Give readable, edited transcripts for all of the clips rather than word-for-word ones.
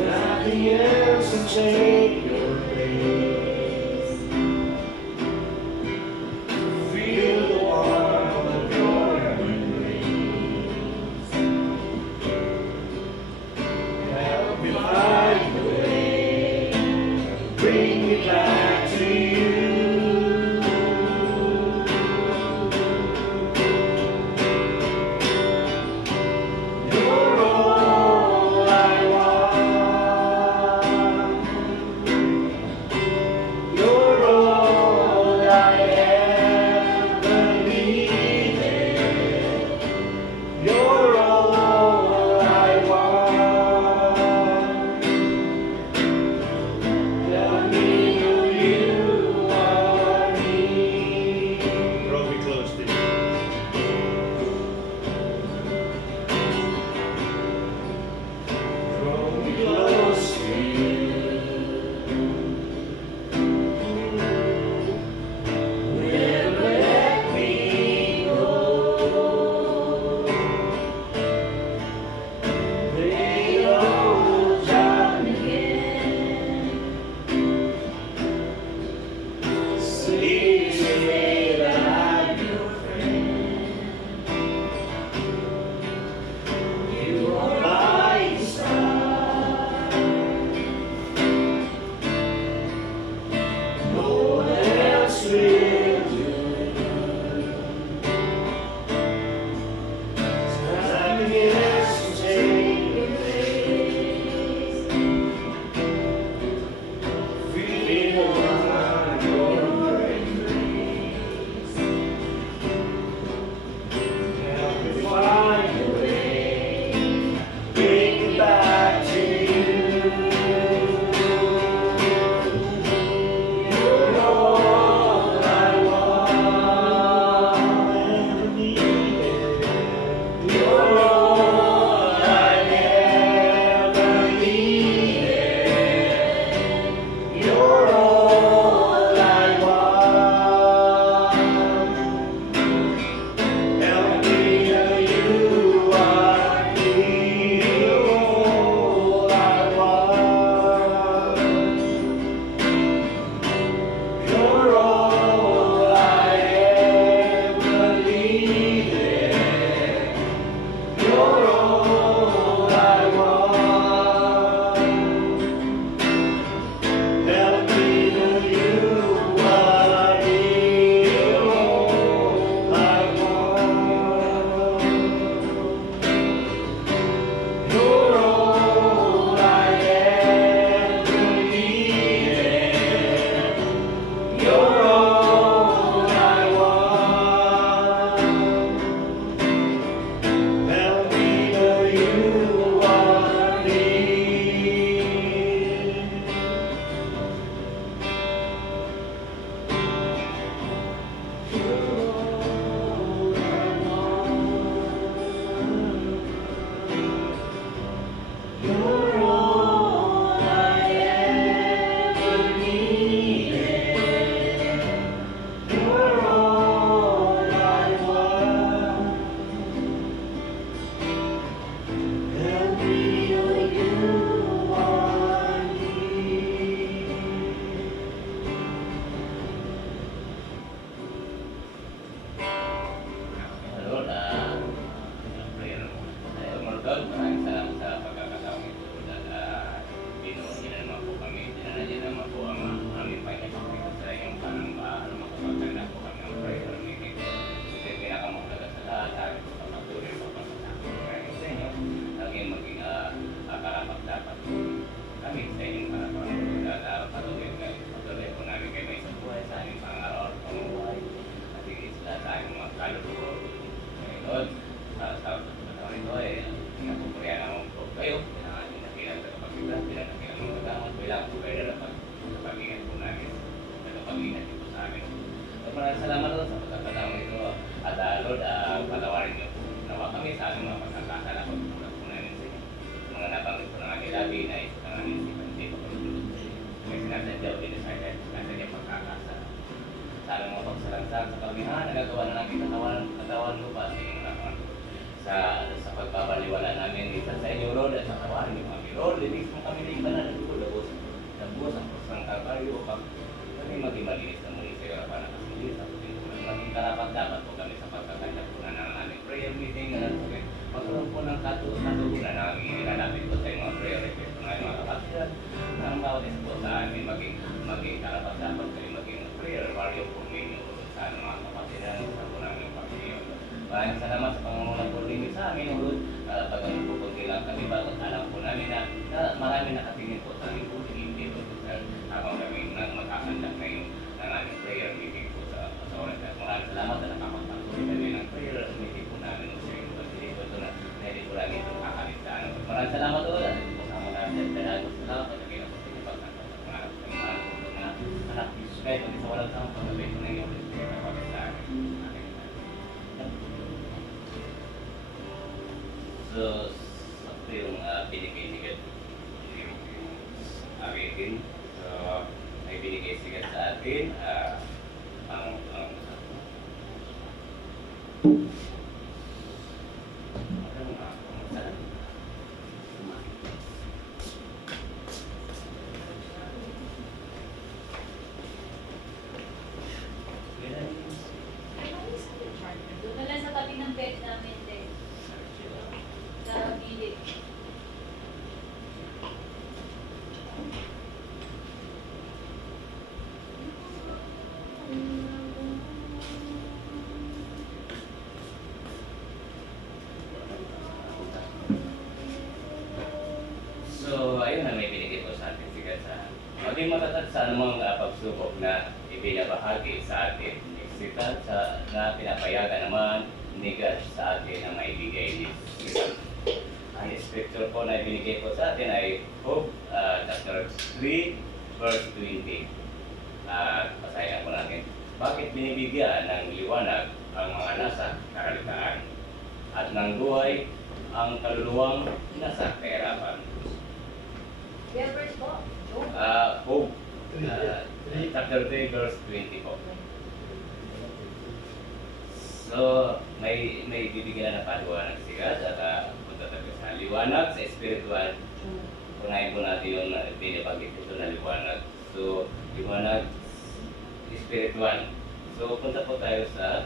Nothing else will take your place. Feel the warmth of your embrace. Help me find the way, bring me back to you. You're all I want. Panginoon. Sa panahon ito ay pinapupurihan naman po kayo. Kailangan yung nakilang tagapagligtas, bilang nakilang mga gamot, bilang po kayo na pag-ingat po namin. Pag-ingat ito sa amin. At maraming salamat Lord sa pagkakataon ito. At Lord, patawarin niyo po. Nawa kami sa aming mga pagkakasala pagkukulat po namin sa inyo. Mga nabanggit po ng aming labi na ito ng aming isipan, hindi pa pagkulat sa inyo. May sinasadya o dinisadya, sinasadya pagkakasala. Sa aming mga pagsalansang sa kamihan, nagagawa na namin katawan lupa sa inyong lakas. Sa pagpapaliwala namin dito sa inyo, Lord, at sa tawarin niyo kami. Lord, linis mo kami na iba na nagpulabos ang prosang kalbaryo upang kami maging malinis na muli sa iyo para nakasilis at maging karapat dapat po kami sa pagkakanya po na ng aming prayer meeting na natin. Magkaroon po ng katugunan na aming ilalapit po sa mga prayer request ng aming mga kapatid na ang bawat isa po sa amin maging karapat dapat kami maging prayer warrior po ninyo sa mga kapatid sa po namin pagkakas. Maraming salamat sa pangungulang po ninyo sa amin, Lord. Pagkakas po lang kami, bakit alam po namin na marami nakatingin po sa aming po hindi po habang kami magkakandak ngayon ng aming prayer meeting po sa oras. Maraming salamat na nakapagpatuloy kami ng prayer meeting po namin sa inyo. Hindi po ito na hindi po namin itong kakalitaan. Maraming salamat po. At ito po sa mga nagdalagot sa lahat. Pagkakita po sa inyo pagkakita sa mga anak ni Jesus Christ. Pagkita sa walang samang pagkakita po ng iyong pagkakita sa amin. So, sakto yung binibigay akin. So, may binigay sigat sa atin ang Doon na lang sa tabi ng bed namin din. Sa gilid. So, ayun na may binigay po sa atin sigat sa maging matatag sa anumang pagsubok na ibinabahagi sa atin. Sigat na pinapayagan naman ni God sa atin na maibigay ni Jesus. Ang scripture po na ibinigay po sa atin ay Job chapter 3 verse 20. Pasahin po natin. Bakit binibigyan ng liwanag ang mga nasa karalitaan at ng buhay ang kaluluwang nasa kahirapan? Kaya verse po? Job chapter 3 verse 20 po. So, may bibigyan na paliwanag siya at punta tayo sa liwanag sa spiritual. Unahin po natin yung binibagit ito na liwanag. So, liwanag spiritual. So, punta po tayo sa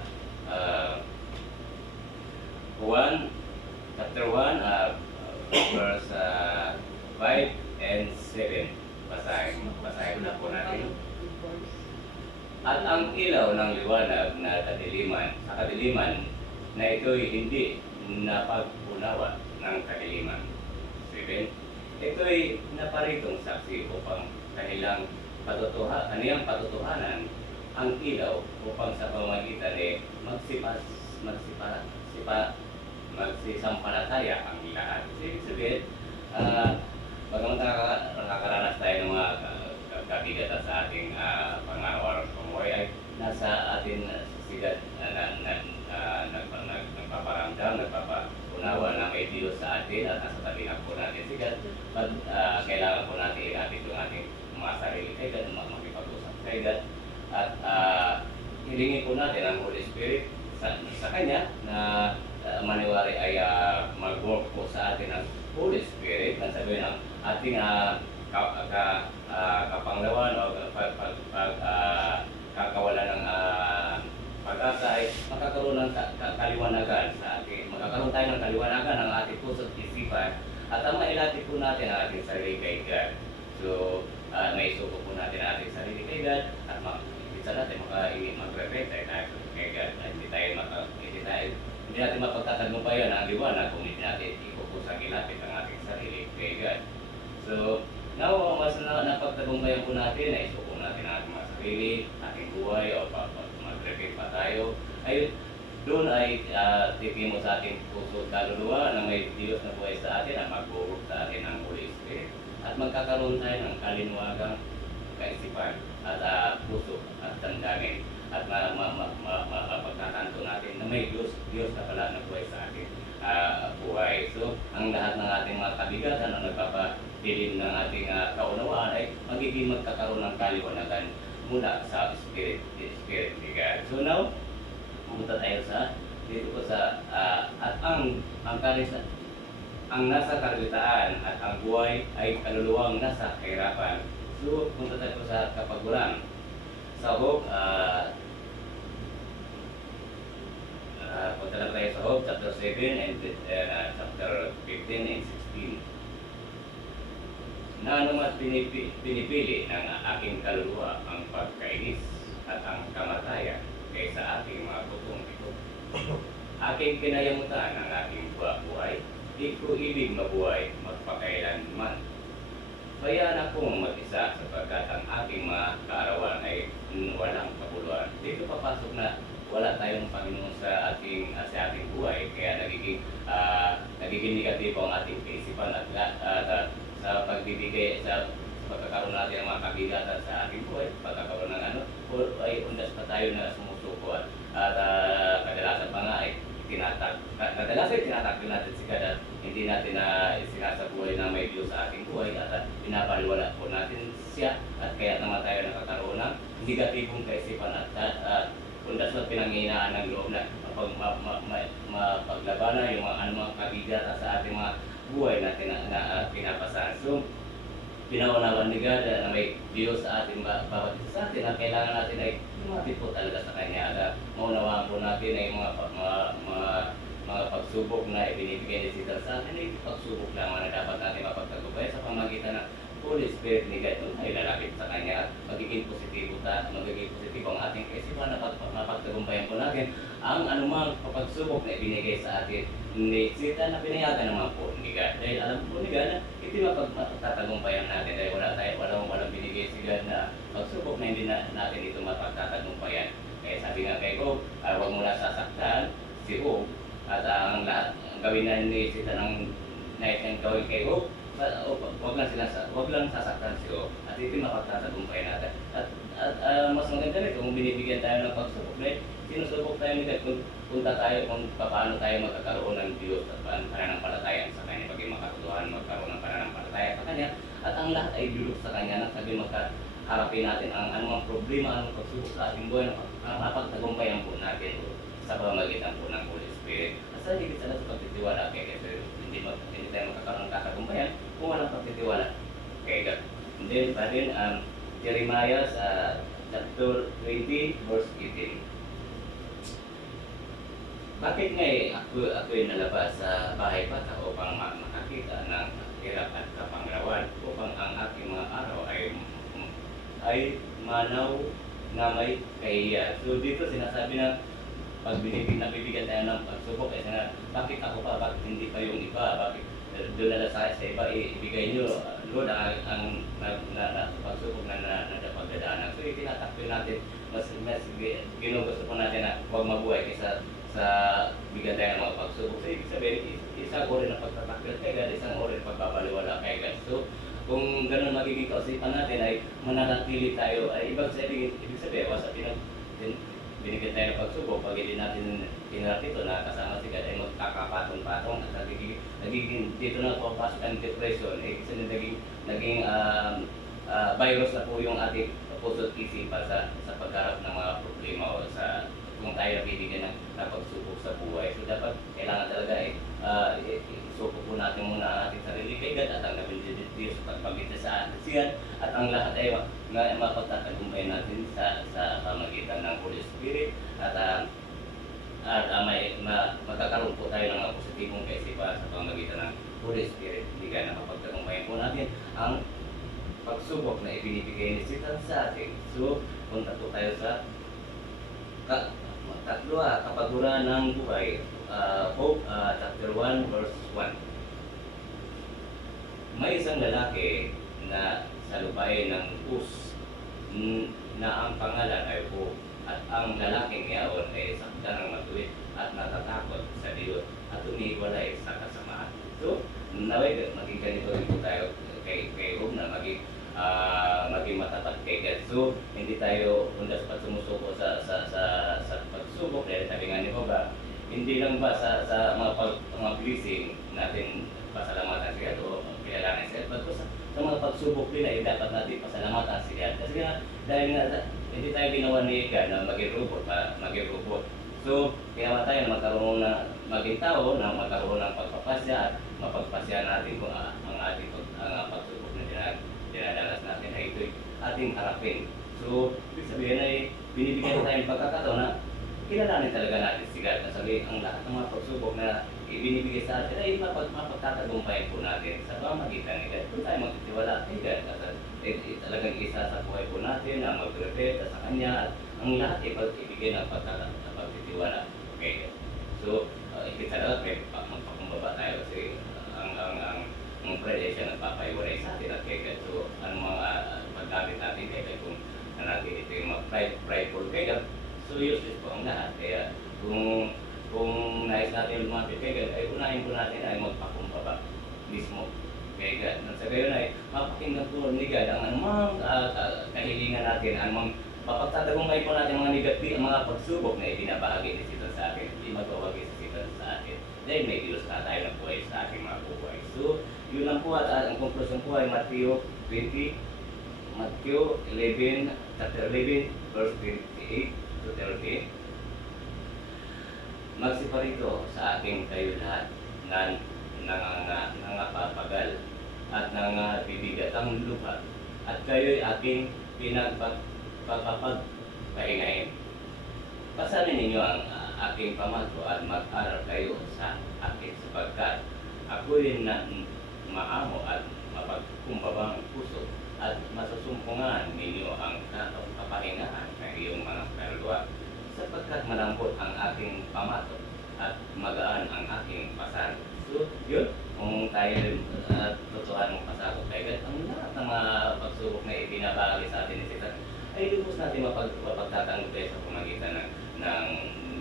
chapter 1 verse 5 and 7. Basahin na po natin. At ang ilaw ng liwanag na sa kadiliman na ito'y hindi napag-unawa ng kadiliman. 7. Ito'y naparitong saksi upang kaniyang patutuhanan ang ilaw upang sa pamamagitan magsisampalataya ang lahat. Ibig sabihin, bagaman nakakaranas tayo ng mga kabigatan sa ating pang-araw-araw pamuhay ay nasa atin sigat nagpaparamdam, nagpapaunawa na may Diyos sa atin at nasa tabi na po natin sigat. Kailangan po natin ilapit yung ating mga sarili kay God, makipag-usap kay God at hilingin po natin ang Holy Spirit sa Kanya na maniwari ay mag-work po sa atin ang Holy Spirit na sabihin ang ating kapanglawan o kakawalan ng pag-asa ay makakaroon ng kaliwanagan sa ating. Magkakaroon tayo ng kaliwanagan ng ating puso at isipan at ang mailatid po natin ang ating sarili kay God. So, may isuko po natin ang ating sarili kay God at isa natin mag-repent tayo kay God. Hindi natin mapagtatagumpayan ang liwanag kung hindi natin ipupusagilapit ang ating sarili kay God. So, now, mas napagtagumpayan po natin, na isuko natin ang ating mga sarili, ating buhay, o mag-repent pa tayo, ay doon ay titimo sa ating puso at kaluluwa na may Diyos na buhay sa atin na magbuhok sa atin ng Holy Spirit. At magkakaroon tayo ng kalinwagang kaisipan at puso at damdamin at mapagtatanto natin na may Diyos na pala na buhay sa ating buhay. So, ang lahat ng ating mga kabigatan na nagpapadilim ng ating kaunawaan ay magiging magkakaroon ng kaliwanagan mula sa Spirit ni God. So now, pumunta tayo sa dito ko sa at ang nasa kagitaan at ang buhay ay kaluluwang nasa kahirapan. So, punta tayo sa kapaguran. Sa Job, punta na tayo sa Job, chapter 7 and chapter 15 and 16. Na anumat pinipili ng aking kaluluwa ang pagkainis at ang kamatayan kaysa aking mga tutong ito. Aking kinayamutan ang aking buhay, di ko ibig mabuhay magpakailanman. Bayaan akong mag-isa sapagkat ang aking mga kaarawan ay walang kabuluhan. Dito papasok na wala tayong Panginoon sa ating buhay, kaya nagiging negatibo ang ating kaisipan at sa pagbibigay sa pagkakaroon natin ng mga kabigatan sa ating buhay, pagkakaroon ng ay undas pa tayo na sumusuko at kadalasan pa nga ay tinatagyo natin si God at hindi natin na sinasabuhay na may Diyos sa ating buhay at pinapaliwala po natin siya at kaya naman tayo nakakaroon ng negatibong kaisipan at undas na pinanghinaan ng loob na mapaglabanan yung mga anumang kabigatan sa ating mga buhay natin na pinapasan. So, pinaunawan ni God na may Diyos sa ating bawat isa sa atin na kailangan natin ay lumapit po talaga sa Kanya at maunawaan po natin ay mga pagsubok na ibinibigay ni Satan sa atin ay pagsubok lamang na dapat natin mapagtagumpay sa pamagitan ng Holy Spirit ni God ay lalapit sa Kanya at magiging positibo ang ating kaisipan na mapagtagumpayan po natin ang anumang pagsubok na ibinigay sa atin ni Satan na pinayagan naman po ni God. Dahil alam po ni God na hindi mapagtatagumpayan natin dahil walang binigay si God na pagsubok na hindi natin ito mapagtatagumpayan. Kaya sabi nga kay Job, huwag mo na sasaktan si Job at ang gawin na ni Satan ang nais niyang gawin kay Job, wag lang sasaktan si Job at ito mapagtatagumpayan natin. At mas maganda rin kung binibigyan tayo ng pagsubok dahil sinusubok tayo ni God kung paano tayo magkakaroon ng Diyos at pananampalataya sa Kanya, paging magkaroon ng pananampalataya sa Kanya at ang lahat ay dulog sa Kanya na sabi magkaharapin natin ang anumang problema, anumang pagsubok sa ating buhay na mapagtagumpayan po natin sa pamamagitan po ng Holy Spirit. At sa higit sa lahat pagtitiwala kay God, hindi tayo magkakaroon ng katagumpayan kung walang pagtitiwala kay God. And then pa rin Jeremiah chapter 20 verse 18. Bakit ako'y nalabas sa bahay bata upang makakita ng hirap at kapanglawan upang ang aking mga araw ay manaw na may kahiya. So dito sinasabi na pag nabibigyan tayo ng pagsubok ay bakit ako pa, bakit hindi pa yung iba, bakit doon na sa iba ibigay nyo Lord ang pagsubok na napagdadaanan. So itinatakbo natin mas ginugusto po natin na huwag mabuhay kaysa sa bigyan tayo ng mga pagsubok. So ibig sabihin, isang uri ng pagtatakil kay God, isang uri ng pagbabaliwala kay God. So kung ganun magiging kausipan natin ay mananatili tayo, ay ibig sabihin, wasa binigyan tayo ng pagsubok, pag hindi natin tinarap ito na kasama si God ay magkakapatong-patong at nagiging dito na papasok ang depression, kasi naging virus na po yung ating puso at isipan sa pagharap ng mga problema o sa kung tayo nabibigyan ng pagsubok sa buhay. So dapat kailangan talaga isuko po natin muna ang ating sarili kay God at ang nabilidid Diyos sa pagpagitan sa atin siya at ang lahat ay mapagtatagumpay natin sa pamagitan ng Holy Spirit at magkakaroon po tayo ng positibong kaisipan sa pamagitan ng Holy Spirit. Hindi ka na mapagtagumpayan po natin ang pagsubok na ibinibigay ni Satan sa atin. So punta po tayo sa kapaguran ng buhay. Job chapter 1 verse 1. May isang lalaki na sa lupain ng Uz na ang pangalan ay Job at ang lalaking yaon ay sakta ng matuwid at natatakot sa Diyos at umiiwalay sa kasamaan. So, naway, maging ganito rin po tayo kay Job na maging matapat kay God. So, hindi tayo undas pa sumusuko sa pagsubok dahil sabi nga ni Job, hindi lang ba sa mga blessing natin pasalamatan si God o kilalanin si God, but sa mga pagsubok din ay dapat natin pasalamatan si God. Kasi nga, dahil nga hindi tayo ginawa ni God na maging robot. So, kaya tayo na magkaroon na maging tao na magkaroon ng pagpapasya at mapagpasya natin kung ang ating pagsubok na dinadalas natin ay ito'y ating harapin. So, ibig sabihin ay binibigyan tayo ng pagkakataon na kilalanin talaga natin si God. Sabi, ang lahat ng mga pagsubok na ibinibigay sa atin ay mapagtatagumpayan po natin sa pamagitan ni God. Kung tayo magtitiwala kay God, talagang isa sa buhay po natin na mag-repent sa Kanya at ang lahat ibigay ng pagtitiwala kay God. So, kita talaga may magpakumbaba tayo kasi ang prayer ay siya nagpapaiwalay sa atin at kay God. So, ang mga paggamit natin kay God, kung natin ito yung prideful kay God, so useless po ang lahat. Kaya kung nais natin lumapit kay God, ay unahin po natin ay magpakumbaba mismo kay God. Nang sa gayon ay mapakinggan po ni God ang anumang kahilingan natin, anumang papagtatagumpay po natin mga pagsubok na ibinabahagi ni Satan sa atin, hindi magpawagi si Satan sa atin. Dahil may Diyos na tayo ng buhay sa ating mga buhay. So, yun lang po at ang conclusion po ay Matthew 11, chapter 11, verse 28 to 30. Magsiparito sa aking kayo lahat na nangapapagal at nangabibigat ang lupa at kayo'y aking pinagpapagpahingahin. Pasanin ninyo ang aking pamato at mag-aral kayo sa akin sapagkat ako'y maamo at mapagkumbabang puso at masusumpungan ninyo ang kapahingahan ng iyong mga kaluluwa sapagkat malambot ang aking pamato at magaan ang aking pasan. So, yun, kung tayo totohan mong pasakot kay God, ang lahat ng mga pagsubok na ibinabahagi sa atin ni Satan ay lubos natin mapagtatanggol sa pamagitan ng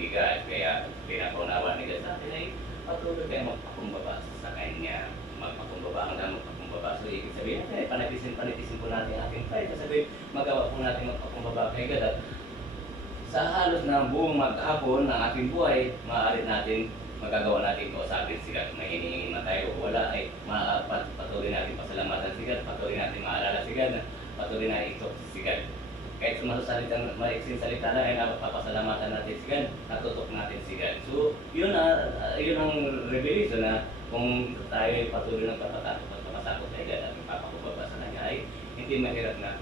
God. Kaya pinapaunawa ni God sa atin ay patuloy kayo magpakumbaba sa Kanya. Magpakumbaba hanggang magpakumbaba. So, ibig sabihin natin, panitisin po natin ating pride. Sabi, magawa po natin magpakumbaba kay God. At sa halos na buong maghapon ng ating buhay, maaari natin magagawa natin ito sa atin sigat. May hinihingi man tayo o wala, ay patuloy natin pasalamatan sigat, patuloy natin maalala sigat, patuloy natin ito sigat. Kahit sumasalitang maiksing salita na ay napapasalamatan natin sigat, natutok natin sigat. So, yun ang revelation na kung tayo ay patuloy ng pagpapasakot kay God at magpapakubaba sa Kanya, ay hindi mahirap na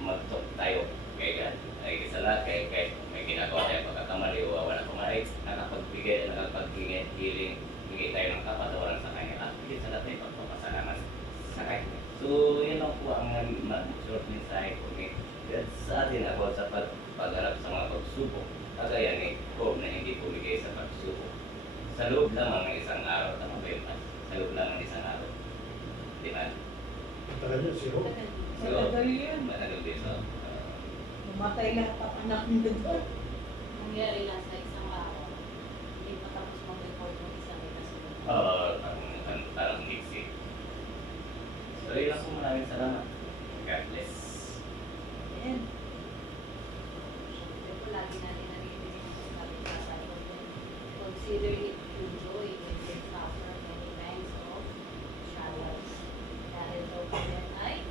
mag-talk tayo kay God. Ay isa lahat kay may ginagawa tayo pagkakamali o wala kumali, nakapag-hiling, bigay tayo ng kapatawaran sa Kanya at bigay sa lahat ay pagpapasalamat sa Kanya. So, yun lang po ang short mensahe ko ni God sa atin about sa pag-harap sa mga pagsubok. Kagaya ni Job na hindi pumigay sa pagsubok. Sa loob lamang ng isang araw, tama ba yun? Sa loob lamang ng isang araw. Di ba? Tagal yun, si Job. Matagal yun. Matagal din. So, Mamatay lahat ang anak niya doon. Nangyari lang sa isang araw. Hindi pa tapos mag-report ng isang kasunod. parang mixing. So, yun lang po, maraming salamat. God bless. Ayan. Siyempre po, lagi natin naririnig ang sabi sa Bible. Consider it true joy when you suffer many kinds of trials. Dahil daw po yan ay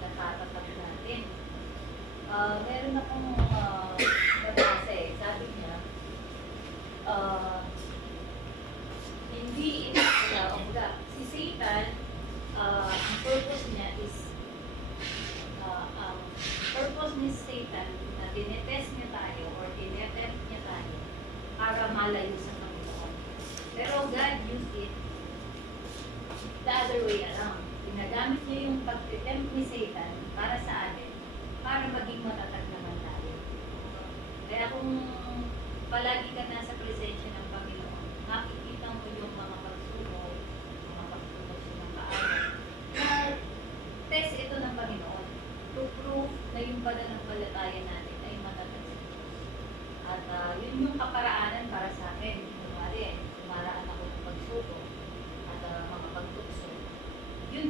nakatatak natin. Meron akong nabasa eh. Sabi niya, hindi ito si Satan, ang purpose niya is ang purpose ni Satan na tinetest niya tayo or tinetempt niya tayo para malayo sa Panginoon. Pero God used it the other way around. Ginagamit niya yung pag-tempt ni Satan para sa atin, para maging matatag naman tayo. Kaya kung palagi ka nasa presensya ng Panginoon, makikita mo yung mga pagsubok ng kaaway, na test ito ng Panginoon to prove na yung pananampalataya natin ay matatag sa Diyos. At yun yung kaparaanan para sa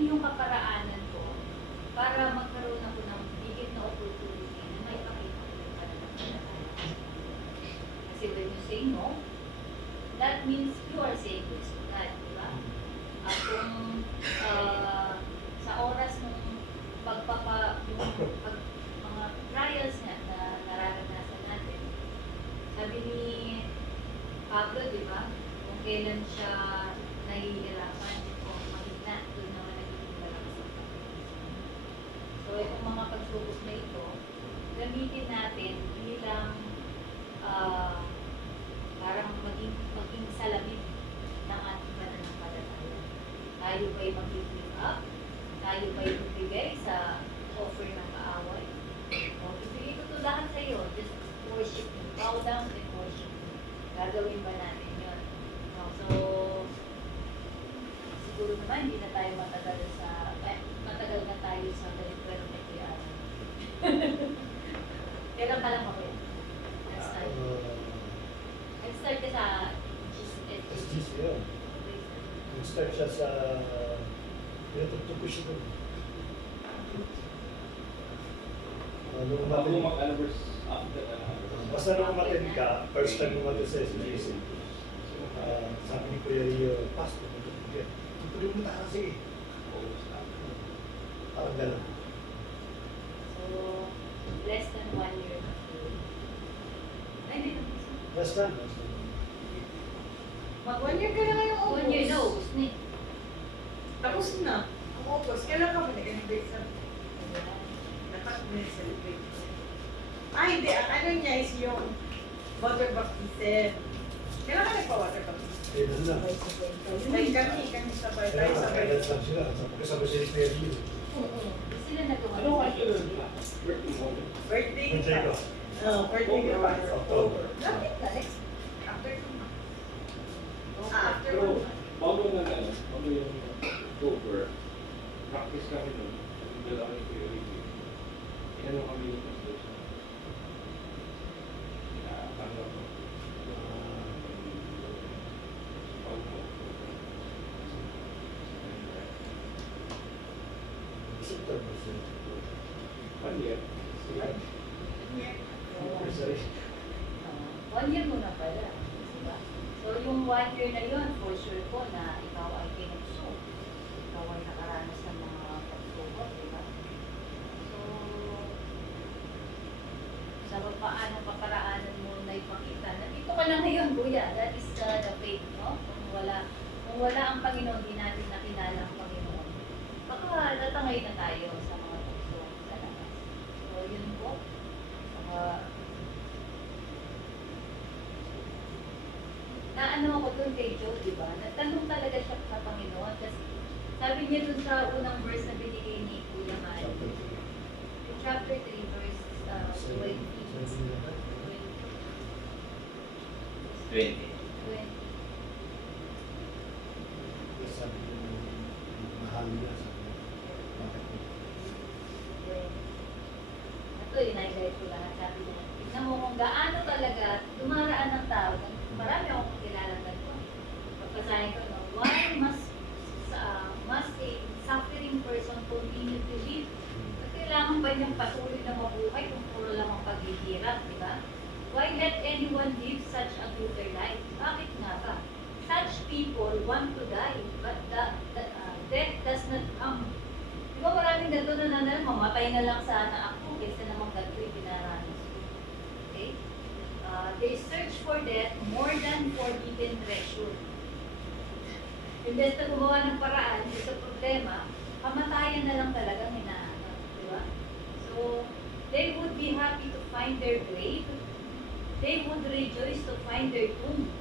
yun yung kaparaanan ko para magkaroon ako ng bigit na opportunity na may pakita ko yung pananampalataya. Kasi when you say no, that means you are saying yes to God, di ba? At kung sa oras ng mga trials nga na nararanasan natin, sabi ni Pablo, di ba? Kung kailan siya nahihirapan o mahina, doon naman nagiging malakas ang Panginoon. So, itong mga pagsubok na ito, gamitin natin bilang parang maging salamin ng ating pananampalataya. Tayo ba'y mag-give up? Tayo ba'y magbigay sa offer ng kaaway? O, ibigay ko ito lahat sa iyo. Just worship me. Bow down and worship me. Gagawin ba natin yun? No? So, siguro naman hindi na tayo matagal na tayo sa Galipwero na Kuya. Kailan ka lang ako yan? Nag-start ka sa SGC yun. Nag-start siya sa... Pinatugtog ko siya doon. Nung umatin, basta nung umatin ka, first time umatin sa SGC, sabi ni Kuya Rio, Pastor, tutuloy mo tayo kasi. Parang gano'n. So, less than 1 year. Ay, hindi na. Last time. Mag-1 year ka na ngayon, August. 1 year na, August na. Tapos na. Ang August. Kailan ka ba nag-celebrate sa... Nakak-celebrate. Hindi. Ang ano niya is yung water baptism. Kailan ka nagpa-water baptism? Kailan na. Like kami sabay tayo Kaya sabay. kailan lang sila. Kasama siya ni Kuya Rio. Oo. Sila nagawa. Ano ka siya doon? Birthday Birthday ko. Birthday ko. October. Lapit na. Next. After 2 months. After Pero, 1 month. bago yung October, practice kami nun. Yung dalawa ni Kuya Ricky. Inano kami yung pastor. Ano ko? September siya. 1 year. Yeah. Anniversary. 1 year mo na pala. Diba? So, yung 1 year na yun, for sure ko na ikaw ay kinugso. Ikaw ay nakaranas ng mga pagsubok, diba? So, sa paano paparaanan mo na ipakita. Nandito ka lang ngayon, Kuya. That is the faith, no? Kung wala ang Panginoon, di natin nakilala ang Panginoon. Baka tatangay na tayo sa mga pagsubok sa labas. So, yun po. Naano ako dun kay Job, di ba? Nagtanong talaga siya sa Panginoon kasi sabi niya dun sa unang verse na binigay ni Kuya Mari. Chapter 3, verse 20. 20. 20. Sabi niya, mahal niya. Ito, in-highlight ko lahat. Sabi niya, tignan mo kung gaano talaga dumaraan ng tao. Marami akong kilala ganito. Pagkasahin ko, no? Why must a suffering person continue to live? At kailangan ba niyang patuloy na mabuhay kung puro lang ang paghihirap, di ba? Why let anyone live such a bitter life? Bakit nga ba? Such people want to die, but death does not come. Di ba maraming ganito na nanal, mamatay na lang sana ako kaysa namang ganito yung pinaranas ko. Okay? They search for death more than forbidden treasure. Imbes na gumawa ng paraan sa problema, kamatayan na lang talagang hinahanap. Di ba? So, they would be happy to find their grave. They would rejoice to find their tomb.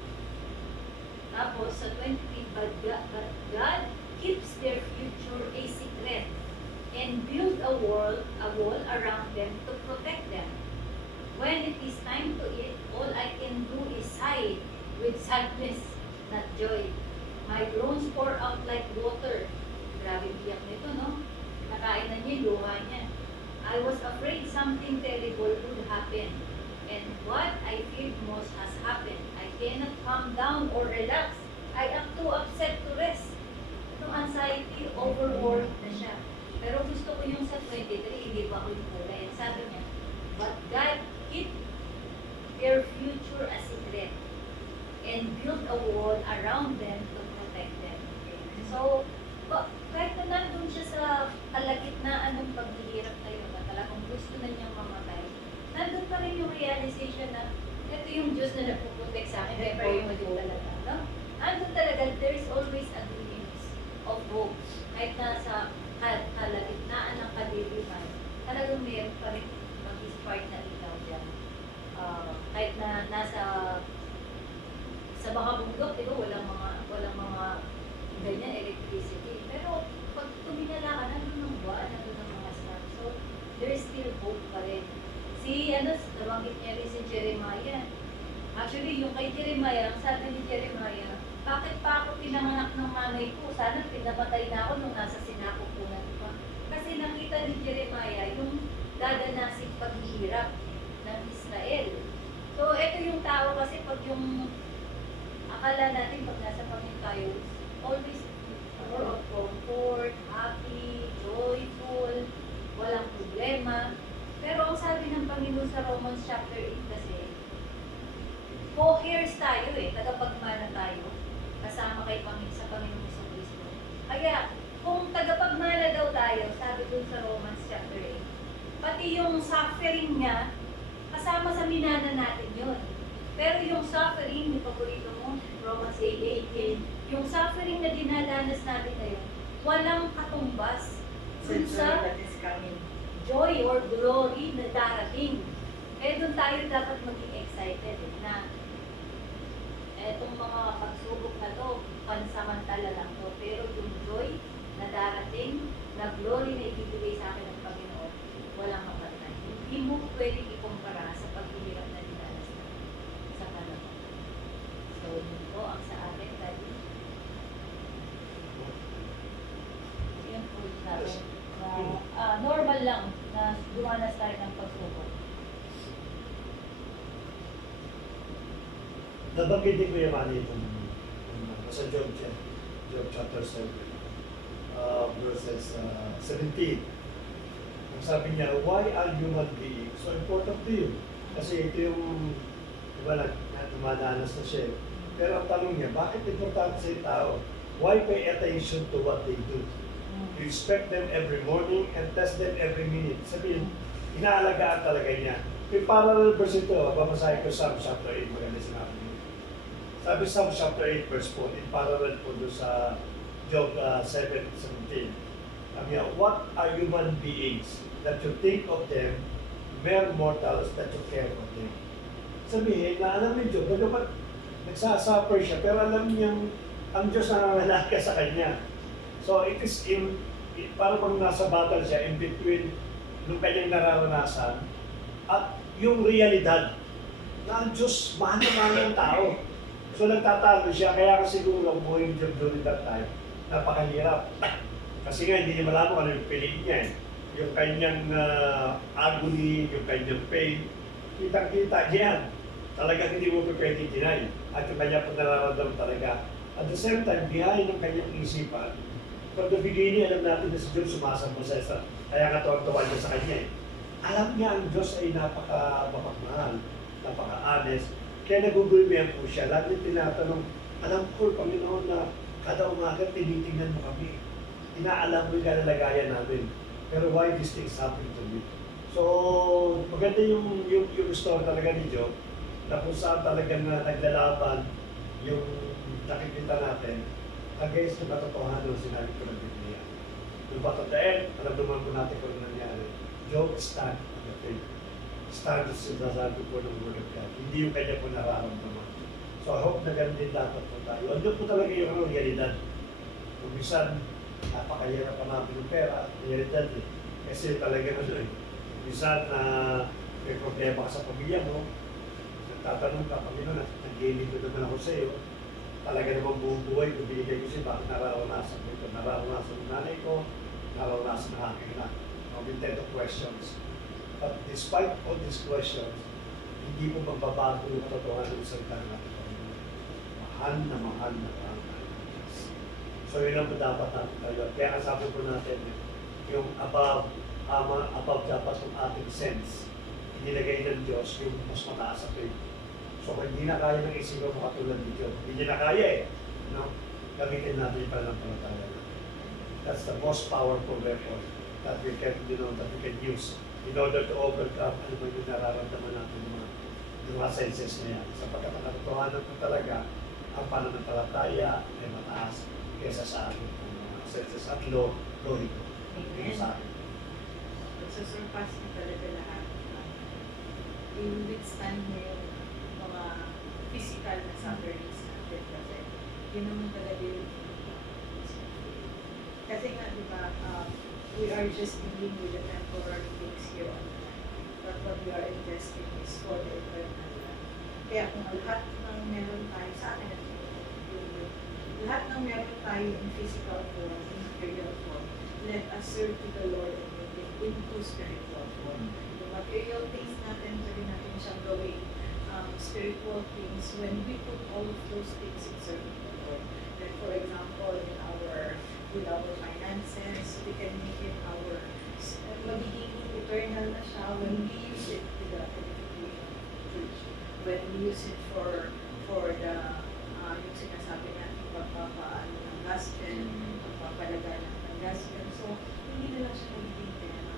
Tapos, sa 23, but God keeps their future a secret and build a wall around them to protect them. When it is time to eat, all I can do is sigh with sadness, not joy. My groans pour out like water. Grabe biyak nito, no? Nakain na niya, luha niya. I was afraid something terrible would happen. And what I feared most has happened. I cannot calm down or relax. I am too upset to rest. Ito yung anxiety, overworked na siya. Pero gusto ko yung sa 23, hindi pa ko yung kulay. Sabi niya, but God keep their future a secret and build a wall around them to protect them. So, kahit na nandun siya sa kalagitnaan ng paghihirap na yun, na talagang gusto na niyang mamatay, nandun pa rin yung realization na ito yung Diyos na nagpuprotect sa akin, kaya pa yung din talaga. No? Nandun talaga, there is always a glimpse of hope. Kahit nasa kalagitnaan ng kadiliman, talagang meron pa rin mag-spark na ilaw dyan. Kahit na nasa sa baka bundok, diba, walang mga ganyan electricity. Pero pag tuminala ka, nandun ng buwan, nandun ng mga stars. So, there is still hope pa rin. Nabanggit niya rin si Jeremiah. Actually, yung kay Jeremiah, ang sabi ni Jeremiah, bakit pa ako pinanganak ng nanay ko? Sana pinamatay na ako nung nasa sinapupunan ko pa. Kasi nakita ni Jeremiah yung dadanasin paghihirap ng Israel. So, ito yung tao kasi pag yung akala natin pag nasa Panginoon tayo, always full of comfort, happy, joyful, walang problema. Pero ang sabi ng Panginoon sa Romans chapter 8 kasi, co-heirs tayo tagapagmana tayo, kasama kay sa Panginoon Jesucristo. Kaya, kung tagapagmana daw tayo, sabi dun sa Romans chapter 8, pati yung suffering niya, kasama sa minana natin yun. Pero yung suffering, yung paborito mo, Romans 8:18, yung suffering na dinadanas natin ngayon, walang katumbas dun sa joy or glory na darating. Kaya doon tayo dapat maging excited na etong mga pagsubok na to, pansamantala lang to. Pero yung joy na darating, na glory na ibibigay sa akin ng Panginoon, walang kapatid. Hindi mo pwedeng ikumpara sa paghihirap na dinanas natin sa panahon. So, yun po ang sa akin, Daddy. Yun po sabi. Normal lang na dumanas tayo ng pagsubok. Nabanggitin ko yung mali itong sa Job chapter 7, verses 17. Ang sabi niya, why are human beings so important to you? Kasi ito yung, diba, dumadanas na siya. Pero ang tanong niya, bakit importante sa tao? Why pay attention to what they do? You inspect them every morning and test them every minute. Sabihin, inaalagaan talaga niya. May parallel verse ito, babasahin ko Psalm chapter 8, maganda sinabi niya. Sabi Psalm chapter 8 verse 4, in parallel po doon sa Job 7:17. Sabi niya, what are human beings that you think of them, mere mortals that you care for them? Sabihin, na alam ni Job, dapat nagsasuffer siya, pero alam niyang ang Diyos na nangalaka sa kanya. So it is para pag nasa battle siya in between nung kanyang nararanasan at yung realidad na ang Diyos mahal na mahal ng tao. So nagtatalo siya, kaya kasi siguro buhay yung Job during that time, napakahirap. Kasi nga hindi niya malaman kung ano yung piliin niya eh. Yung kanyang agony, yung kanyang pain, kitang-kita niyan. Talagang hindi mo pwede deny. At yung kanya po nararamdaman talaga. At the same time, behind ng kanyang isipan, from the beginning, alam natin na si Diyos sumasamba sa isa. Kaya katuwag-tuwag niya sa kanya eh. Alam niya ang Diyos ay napaka-mapagmahal, napaka-honest. Kaya nagugulmihan po siya. Lahat niya tinatanong, alam ko, Panginoon, na kada umaga tinitingnan mo kami. Inaalam mo yung kalalagayan namin. Pero why these things happen to me? So, maganda yung story talaga ni Job, na kung saan talagang naglalaban yung nakikita natin against yung katotohanan ng sinabi ko ng Biblia. Yung back of the end, alam naman po natin kung nangyari. Job stand on the faith. Stand sa sinasabi po ng Word of God. Hindi yung kanya po nararamdaman. So I hope na ganun din dapat po tayo. Andun po talaga yung realidad. Kung minsan, napakahirap pa namin ng pera, realidad eh. Kasi talaga minsan na may problema ka sa pamilya mo, nagtatanong ka, Panginoon, nag-gaining ko naman ako sa iyo. Talaga namang buong buhay ko binigay ko siya, bakit nararanasan ko ito? Nararanasan ng nanay ko, nararanasan ng aking anak. May 10 questions. But despite all these questions, hindi mo magbabago yung katotohanan ng salita ng ating Panginoon. Mahal na mahal ng Diyos. So yun ang dapat natin tayo. Kaya ang sabi po natin, yung above dapat yung ating sense. Inilagay ng Diyos yung mas mataas sa faith. So kung hindi na kaya ng isigaw mo katulad ni Diyos, hindi niya na kaya eh. No? Gamitin natin yung pananampalataya. That's the most powerful weapon that we can, that we can use in order to overcome ano man yung nararamdaman natin yung mga senses na yan. Sapagkat ang katotohanan ko talaga, ang pananampalataya ay mataas kesa sa ating mga senses at low ito. Yung sa akin. Surpass niya talaga lahat. I-withstand niya yung mga physical na sufferings natin kasi yun naman talaga yung kasi nga diba, we are just dealing with the temporary things here on earth, but what we are investing is for the eternal life. Kaya kung lahat ng meron tayo sa akin at lahat ng meron tayo in physical form, in material form, let us serve to the Lord and make it into spiritual form. Yung material things natin, pwede natin siyang gawin spiritual things when we put all of those things in serving the Lord. Like for example, with our finances, we can make it our magiging eternal na siya when we use it to the edification of the church. When we use it for the yung sinasabi natin pagpapaano ng gospel, pagpapalaga ng gospel. So, hindi na lang siya nagiging pera.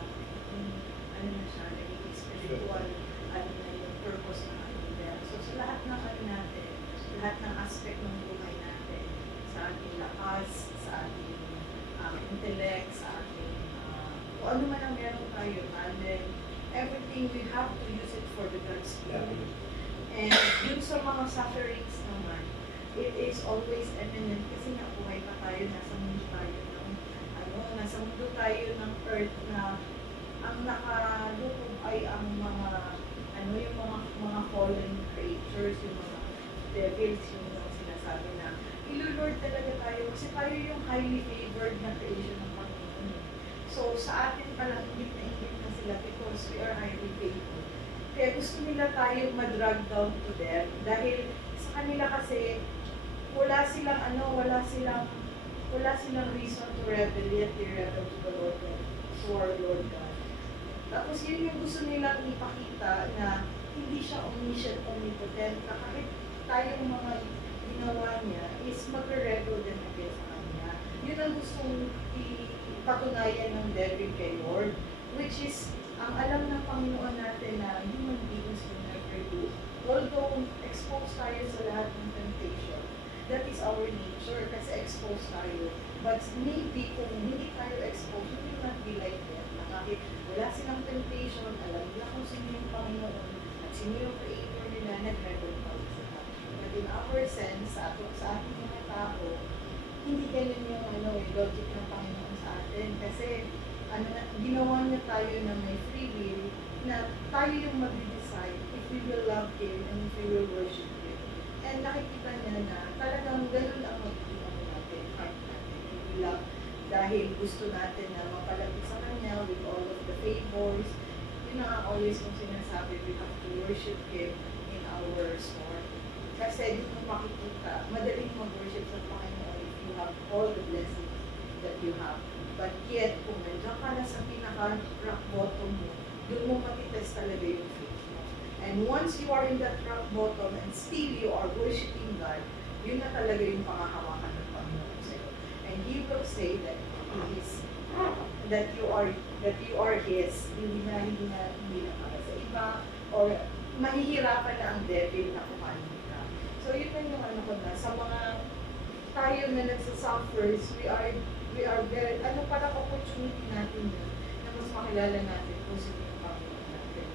Ano na siya, nagiging spiritual, ano na yung purpose ng ating pera. So, sa lahat ng ano natin, lahat ng aspect ng buhay natin, sa ating lakas, sa ating intellect, sa ating kung ano man ang meron tayo, talent, everything, we have to use it for the God's glory. And yung sa mga sufferings naman, it is always eminent kasi nga buhay pa tayo, nasa mundo tayo nasa mundo tayo ng earth na ang nakalukob ay ang yung mga fallen creatures, yung mga devils, yung sinasabi na ilulord talaga tayo kasi tayo yung highly favored na creation ng Panginoon. So sa atin palang ingit na sila because we are highly favored. Kaya gusto nila tayo ma-drag down to them dahil sa kanila kasi wala silang reason to rebel yet they rebel to the Lord God, to our Lord God. Tapos yun yung gusto nilang ipakita na hindi siya omniscient, omnipotent, na kahit tayong mga ginawa niya is mag-rebel din against sa kanya. Yun ang gustong ipatunayan ng devil kay Lord, which is ang alam ng Panginoon natin na human beings will never do. Although exposed tayo sa lahat ng temptation, that is our nature kasi exposed tayo. But maybe kung hindi tayo exposed, we will not be like that. Na kahit wala silang temptation, alam nila kung sino yung Panginoon at sino yung Creator nila, nag-rebel pa sila. But in our sense, sa ating mga tao, hindi ganun yung logic ng Panginoon sa atin. Kasi ginawa niya tayo na may free will, na tayo yung mag-decide if we will love Him and if we will worship Him. And nakikita niya na talagang ganun ang magiging natin, heart natin. We love dahil gusto natin na mapalapit sa Kanya with all of the favors. Yun ang always kong sinasabi, we have to worship Him in our small. Kasi dito makikita, madaling mag-worship sa Panginoon if you have all the blessings that you have. But yet, kung nandiyan ka na sa pinaka-rock bottom mo, doon mo matitest talaga yung faith mo. And once you are in that rock bottom and still you are worshiping God, yun na talaga yung pangahawakan ng Panginoon sa'yo. And He will say that He is, that you are His, hindi na para sa iba, or mahihirapan na ang devil na kumain ka. So yun na yung ko na, sa mga tayo na nagsa-suffers, we are very, parang opportunity natin yun, na mas makilala natin kung sino yung Panginoon natin.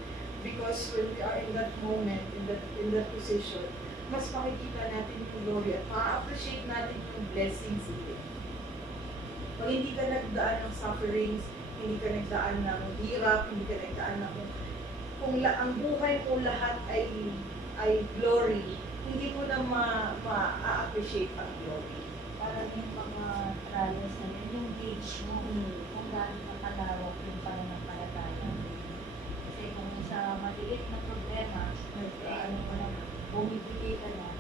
Because when we are in that moment, in that position, mas makikita natin yung glory at ma-appreciate natin yung blessings din. Pag hindi ka nagdaan ng sufferings, hindi ka nagdaan ng hirap, hindi ka nagdaan ng kung ang buhay mo lahat ay glory, hindi mo na ma-appreciate ang glory. Parang yung mga trials na yun, yung gauge mo, kung gaano kakalawak yung pananampalataya. Kasi kung sa maliit na problema, bumibigay ka na,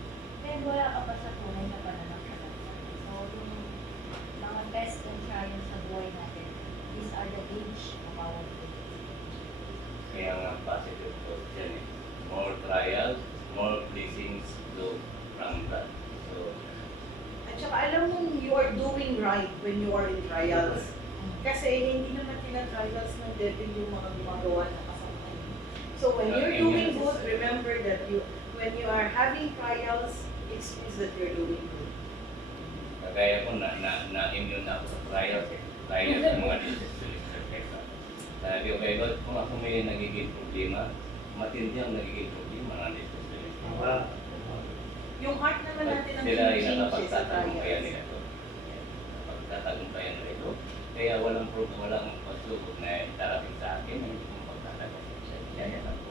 then wala ka pa sa tunay na pananampalataya. So, yung are the age of our faith. Kaya nga positive thoughts yan eh. More trials, more blessings flow from that. So, At saka alam mo, you are doing right when you are in trials. Kasi hindi naman tina-trials ng devil yung mga gumagawa na kasama. So when you're doing good, remember that when you are having trials, it means that you're doing good. kagaya ko na-immune na ako sa trials eh. Trials ng mga disease. Sabi ko kay God, kung ako may nagiging problema, matindi ang nagiging problema ng disease. Yung heart naman natin ang Sila ay changes sa nakapagtatagumpayan trials. nila ito. Nakapagtatagumpayan nila ito. Kaya walang pagsubok na darating sa akin na hindi ko magtatagumpayan. Kaya lang po.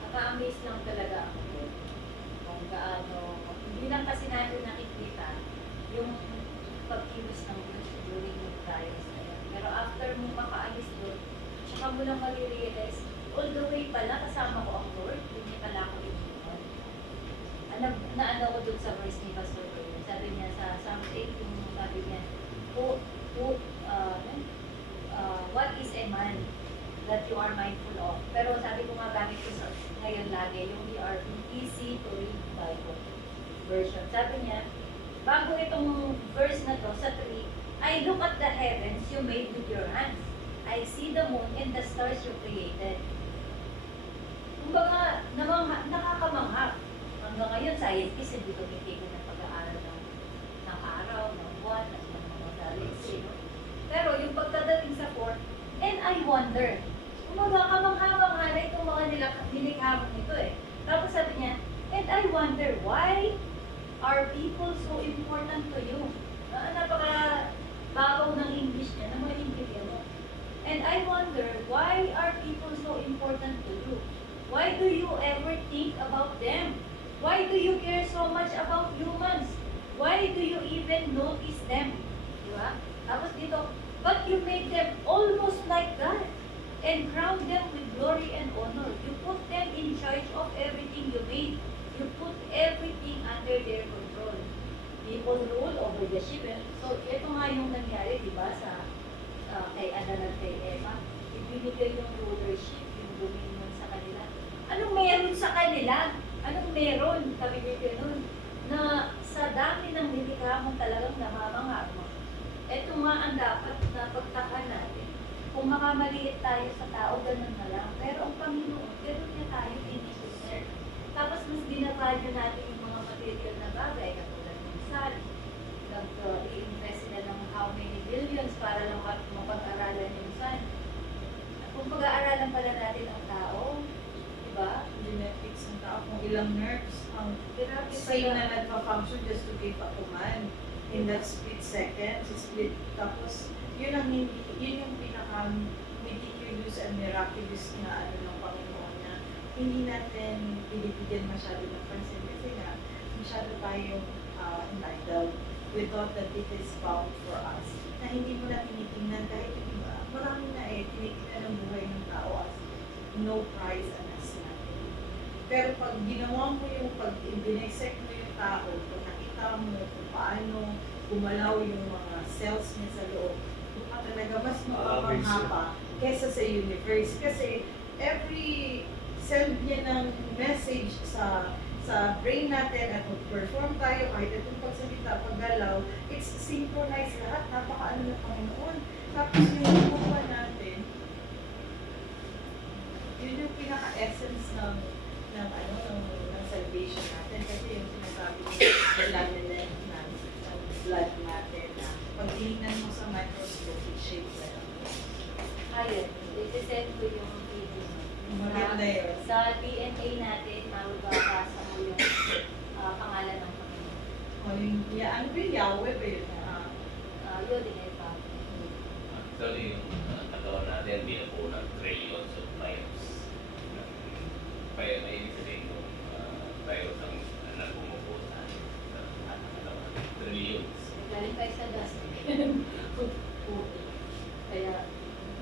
Naka-amaze lang talaga ako doon. Kung gaano, hindi lang kasi natin nakikita yung pagkilos ng Diyos during yung trials na yan. Pero after mo makaalis doon, tsaka mo lang marirealize, all the way pala kasama ko ang Lord, hindi pala ako iniwan. Naano ko doon sa verse ni Pastor Koyo. Sabi niya sa Psalm 8, yung sabi niya, what is a man that you are mindful of? Pero sabi ko nga gamit ko sa ngayon lagi, yung ERV, easy to read Bible version. Sabi niya, bago itong verse na to, sa 3, I look at the heavens you made with your hands. I see the moon and the stars you created. Kumbaga, nakakamangha. Hanggang ngayon, scientists hindi tumitigil ng pag-aaral ng araw, ng buwan, at ng mga galaxy. No? Pero yung pagkadating sa 4, and I wonder, kumbaga, kamangha-mangha na itong mga nilikhamon nito eh. Tapos sabi niya, and I wonder, why are people so important to you? Napaka-babaw ng English niya, na maintindihan mo. And I wonder, why are people so important to you? Why do you ever think about them? Why do you care so much about humans? Why do you even notice them? Diba? Tapos dito, but you made them almost like God and crowned them with glory and honor. You put them in charge of everything you made. You put everything under their control. People rule over the sheep. So, ito nga yung nangyari, di ba, sa kay Adan at kay Eva. Ibinigay yung rulership, yung dominion sa kanila. Anong meron sa kanila? Anong meron? Sabi niya nun, na sa dami ng nilikha mo talagang namamangha mo. Ito nga ang dapat na pagtakan natin. Kung makamaliit tayo sa tao, ganun na lang. Pero ang Panginoon, ganun niya tayo in-deserve. Tapos mas binavalue natin yung mga material na bagay, katulad ng sal. I-invest sila ng how many billions para lang mapag-aralan yung sal. Kung pag-aaralan pala natin ang tao, diba? Genetics ng tao, kung ilang nerves ang Grabe same pala. na nagpa-function just to give a command in that split second, split. Tapos, yun yung pinaka-meticulous and miraculous na ano ng Panginoon na hindi natin binibigyan masyado ng pansin kasi nga masyado tayong entitled. We thought that it is bound for us. Na hindi mo na tinitingnan kahit yung iba. Marami na tinitingnan ang buhay ng tao as no prize and as nothing. Pero pag ginawa mo yung binesect mo yung tao, pag nakita mo kung paano gumalaw yung mga cells niya sa loob, doon ka talaga mas mapapangha pa kesa sa universe. Kasi every send niya ng message sa brain natin at mag-perform tayo kahit itong pagsalita, paggalaw, it's synchronized lahat, napakaano ng Panginoon. Tapos yung buwan natin, yun yung pinaka-essence ng salvation natin kasi yung sinasabi ng blood natin na pag tinignan mo sa microscope, it shapes like a Ayun, i-send ko yung video. maganda yun. Sa DNA natin, mababasa mo yung pangalan ng Panginoon. O yung, ano ba yung Yahweh ba yun? Yun din ay pa. Actually, yung katawan natin, binubuo ng trillions of virus. Kaya may ibig sabihin yung virus ang nagpumupo sa katawan. Trillions. Galing tayo sa dust. Kaya,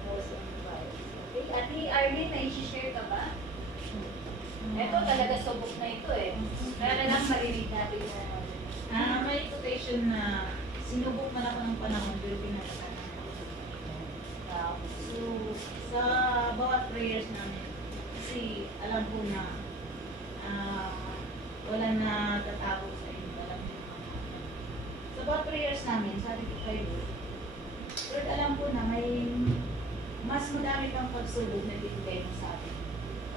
most of the virus. Okay, Ate Arlene, na-share ka ba? Ito talaga subok na ito eh. Kaya na lang marinig natin na May quotation na sinubok man ako ng panahon, pero pinagatan ako. So, sa bawat prayers namin, kasi alam ko na wala na tatago sa inyo, alam niyo naman. Sa bawat prayers namin, sabi ko kay Lord, Lord, alam ko na may mas madami kang pagsubok na bibigay mo sa atin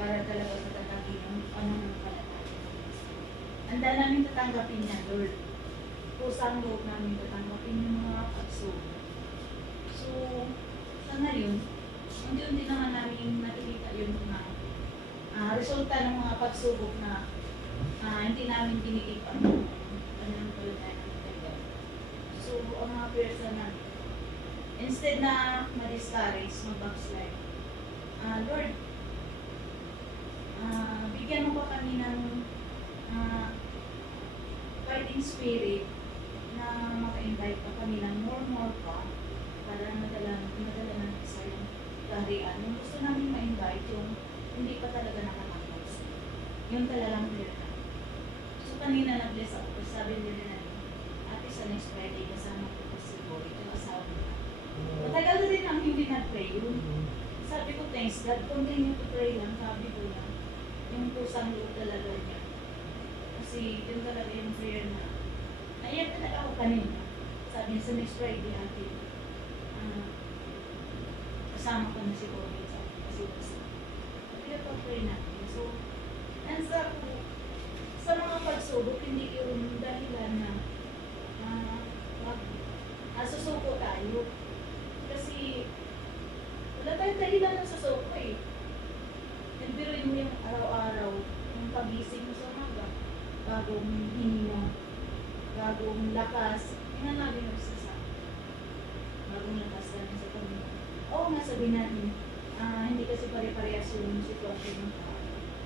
para talaga matatagin ang pananampalataya. Handa namin tatanggapin yan, Lord. Kusang loob namin tatanggapin yung mga pagsubok. So, sa ngayon, unti-unti naman namin nakikita yung mga resulta ng mga pagsubok na hindi namin tinikip ang pananampalataya ng Lord. So, ang mga persa namin, instead na ma-discourage, mag-backslide, Lord, bigyan mo pa kami ng fighting spirit na maka-invite pa kami ng more pa para madala ng isa yung kaharian. Yung gusto namin ma-invite yung hindi pa talaga nakatapos. Yung talagang clear na. So kanina nag-bless ako, sabi nila na ate sa next Friday kasama ko po si Boy, yung asawa nila. Matagal na rin ang hindi nag-pray yun. Sabi ko, thanks God, continue to pray lang. Sabi ko na, yung pusang loob talaga niya. Kasi yun talaga yung prayer na, naiyak talaga ako kanina. Sabi niya, sa next Friday, ate, kasama ko na si Boy. Sabi kasi pinapag-pray natin. So, sa mga pagsubok, hindi yung dahilan na susuko tayo. Kasi wala tayong dahilan ng susuko eh. Nagbiruin mo yung araw-araw, yung pagising mo sa umaga, bagong hinimo, bagong lakas, yung namin nagsasama. Bagong lakas namin sa Panginoon. Oo nga, sabihin natin, hindi kasi pare-parehas yung sitwasyon ng tao.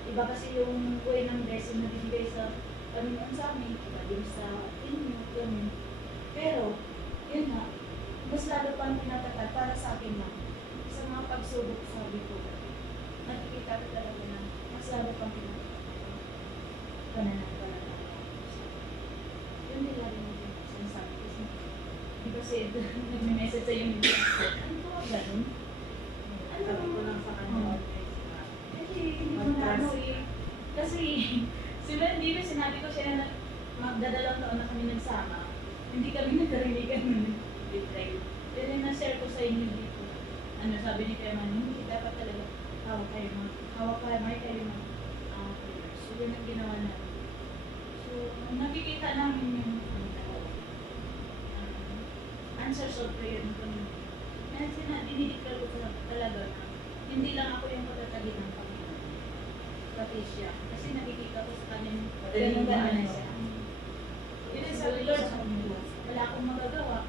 Iba kasi yung way ng blessing na bibigay sa Panginoon sa amin, iba din sa inyo, ganun. Pero, yun nga, mas lalo pang pinatagal para sa akin lang. Sa mga pagsubok, sabi ko, nakikita ko talaga na mas lalo pang pinatagal. Pananampalataya. Yun din lalo yung sinasabi kasi. Di ba si nag-message sa'yo yung ano ba ganun? Sabi ko lang sa kanya, Hindi mo na ano eh. Kasi, hindi ko sinabi ko siya na magdadalawang taon na kami nagsama. Hindi kami nagkariligan ng betray. Pero na-share ko sa inyo dito. Ano sabi ni Kuya Manny, hindi dapat talaga hawak kayo mag prayers. So, yun ang ginawa namin. So, nakikita namin yung answers of prayer ng Panginoon. Kaya dinidikal ko talaga na hindi lang ako yung patatagin ng Panginoon. Pati siya. Kasi nakikita ko sa kanya ganun na siya. Yun ang sabi, Lord, wala akong magagawa.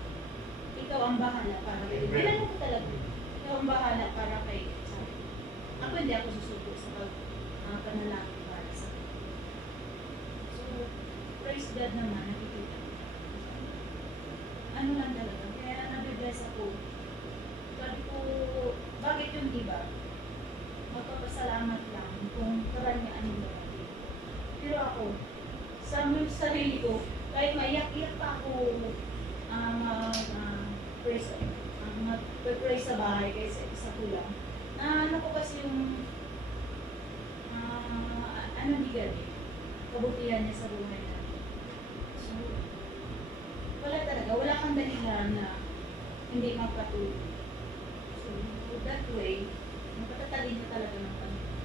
Ikaw ang bahala para kay Bilang ko talaga. Ikaw ang bahala para kay sabi. Ako hindi ako susuko sa panalangin para sa akin. So, praise God naman, nakikita ko. Ano lang talaga, kaya nabibless ako. Sabi ko, bakit yung iba? Magpapasalamat lang kung karanyaan yung dapat. Pero ako, sa sarili ko, kahit maiyak-iyak pa ako mag-pray sa bahay kaysa isa ko lang. Ano ko kasi yung bigat eh. Kabutihan niya sa buhay natin. So, wala talaga. Wala kang dahilan na hindi magpatuloy. So, that way, mapatatagin niya talaga ng Panginoon.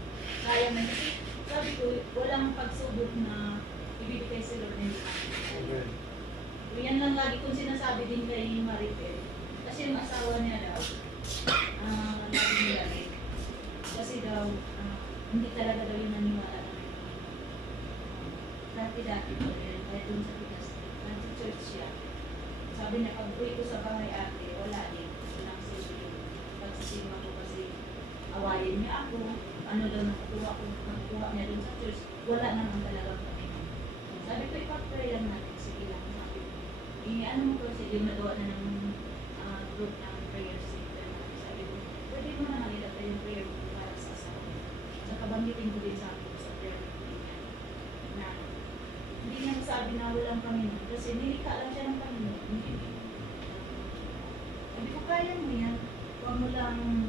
Kaya man. Kasi sabi ko, walang pagsubok na ibibigay si Lord na hindi natin. So, yan lang lagi kong sinasabi din kay Maribel. Kasi yung asawa niya daw, lagi nila rin. Kasi daw, hindi talaga daw yung naniwala na may dati-dati po rin, kahit dun sa Pitas, nag-church siya. Sabi niya, pag uwi ko sa bahay ate, wala din. Silang sisipin. Pagsisima ko kasi awayin niya ako. Ano daw nakukuha niya dun sa church. Wala naman talaga kami. Sabi ko, ipag-pray lang natin. Sige lang, sabi ko. Ano mo ko, sige, nagawa na ng group ng prayer center. Sabi ko, pwede mo naman ilagay yung prayer ko para sa asawa. Saka banggitin ko din sa akin sa prayer meeting niya. Na hindi niya sabi na walang Panginoon. Kasi nilikha lang siya ng Panginoon. Hindi Sabi ko, kaya mo yan. Huwag mo lang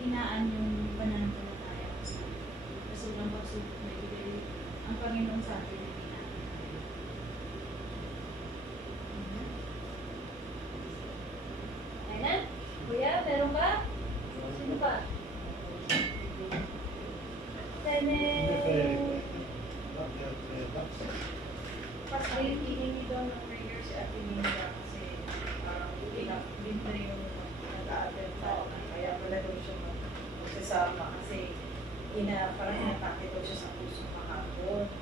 hinaan yung pananampalataya ko sa akin. Kasi walang pagsubok na ibigay ang Panginoon sa atin na hinaan. Ayan na. Kuya, meron ka? Sino pa? Tene. Kasi hihingi daw ng prayer si Ate Nina kasi parang libre yung nag-a-attend tao na kaya wala daw siya magsasama kasi parang inatake daw siya sa puso kahapon.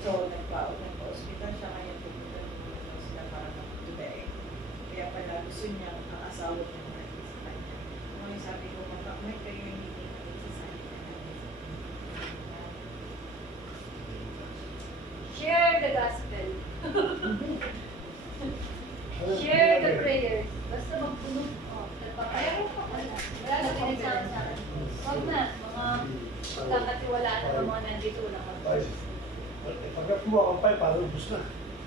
So, nagpa-hospital siya kaya pumunta naman sila para mag-today. Kaya pala gusto niya ang asawa niya natin sa kanya. Kung sabi ko, may kayo yung hindi natin sa kanya. Share the gospel. Share the prayers. Basta magpuno. Oh, nagpapayaro ka wala. Wala na pinagsama-sama. Huwag na. Mga magkakatiwalaan na mga nandito lang. Pagkat mo ang pay, parang ubus na.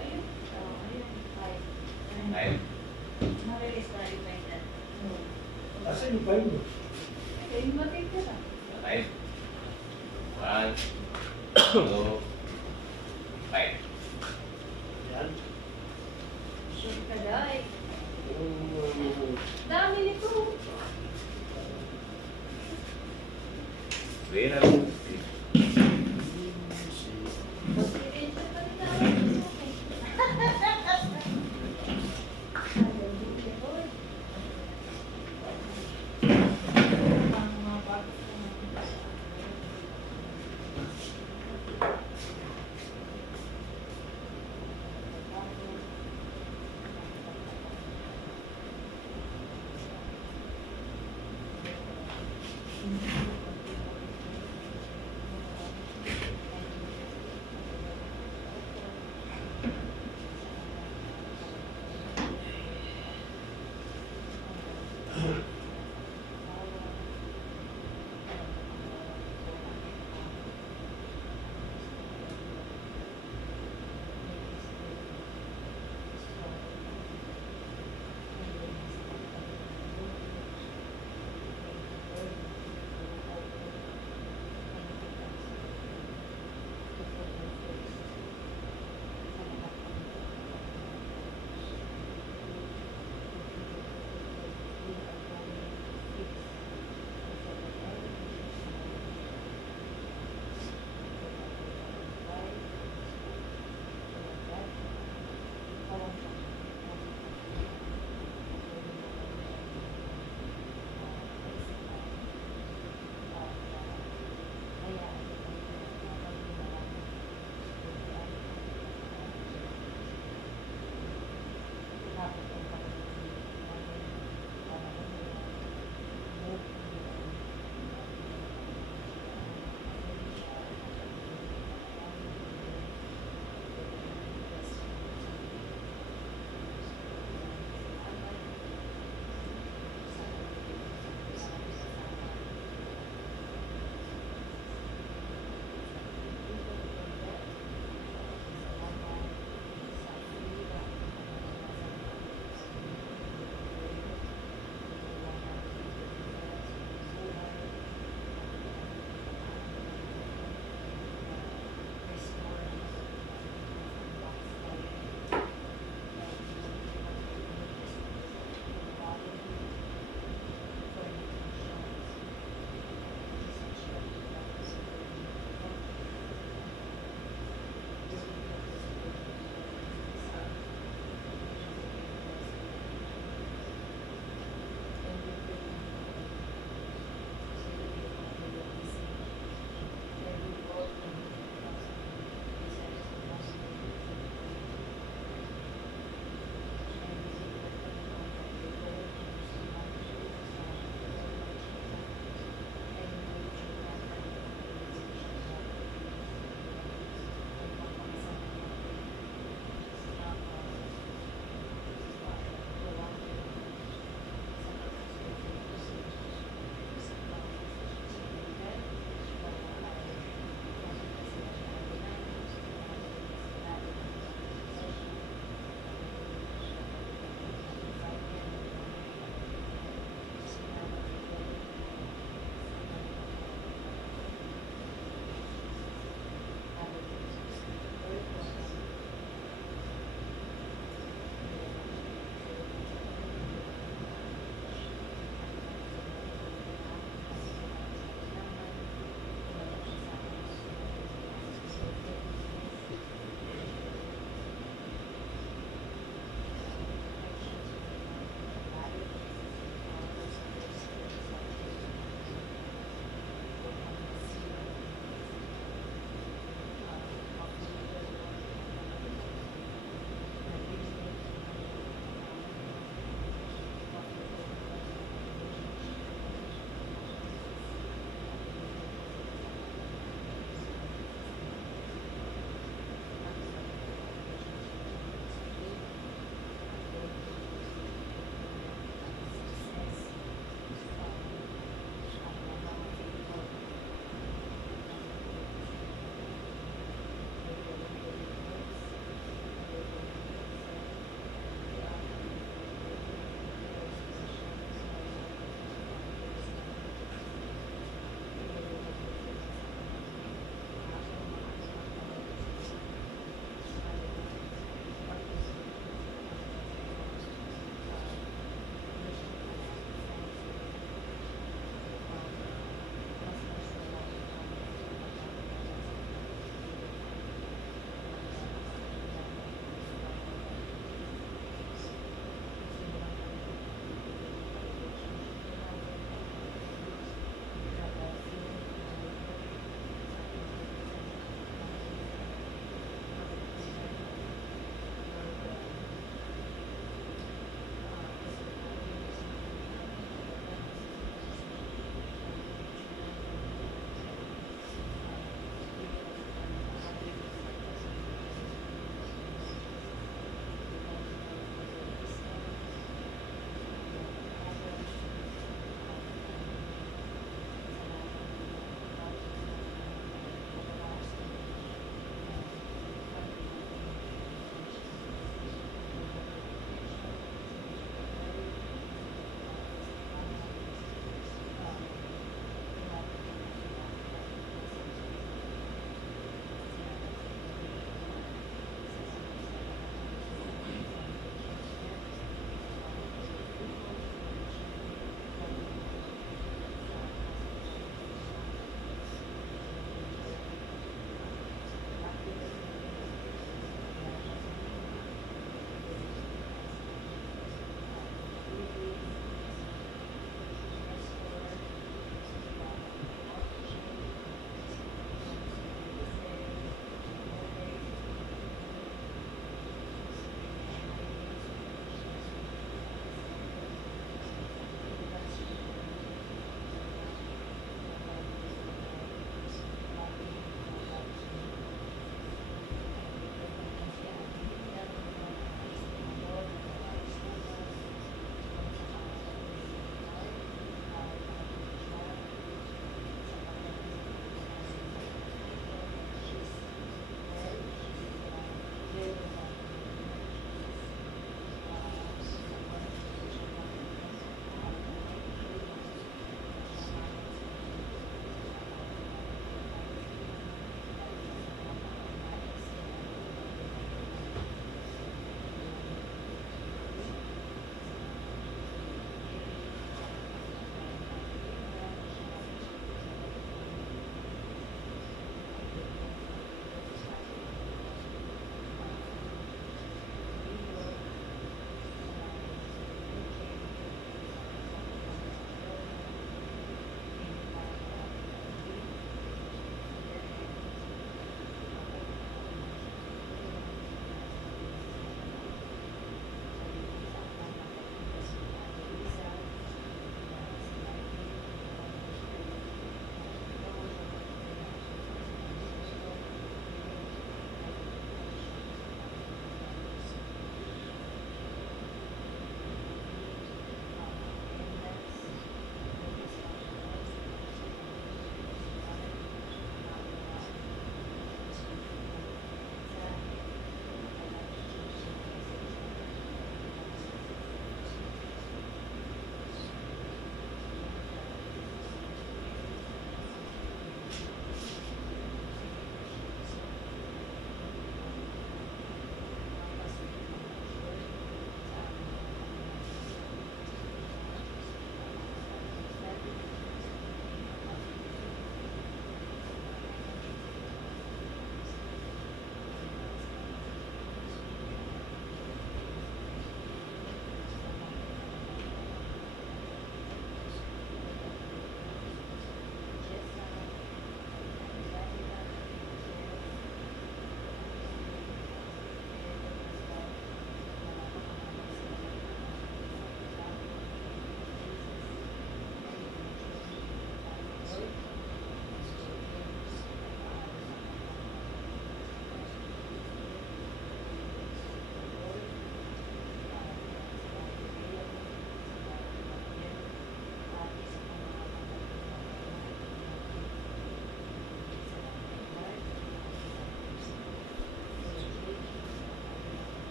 Ayun. Oh, ayun. Ay. Ayun. Ma-release na rin pa yan. Kasi yung pay mo. Okay, yung matig ka lang. Ayun. 1, 2, 5. Yan. Sure ka dahil. Dami nito. Vera. Motivation pa rin tayo. Okay. Ang mga bago ko nakita sa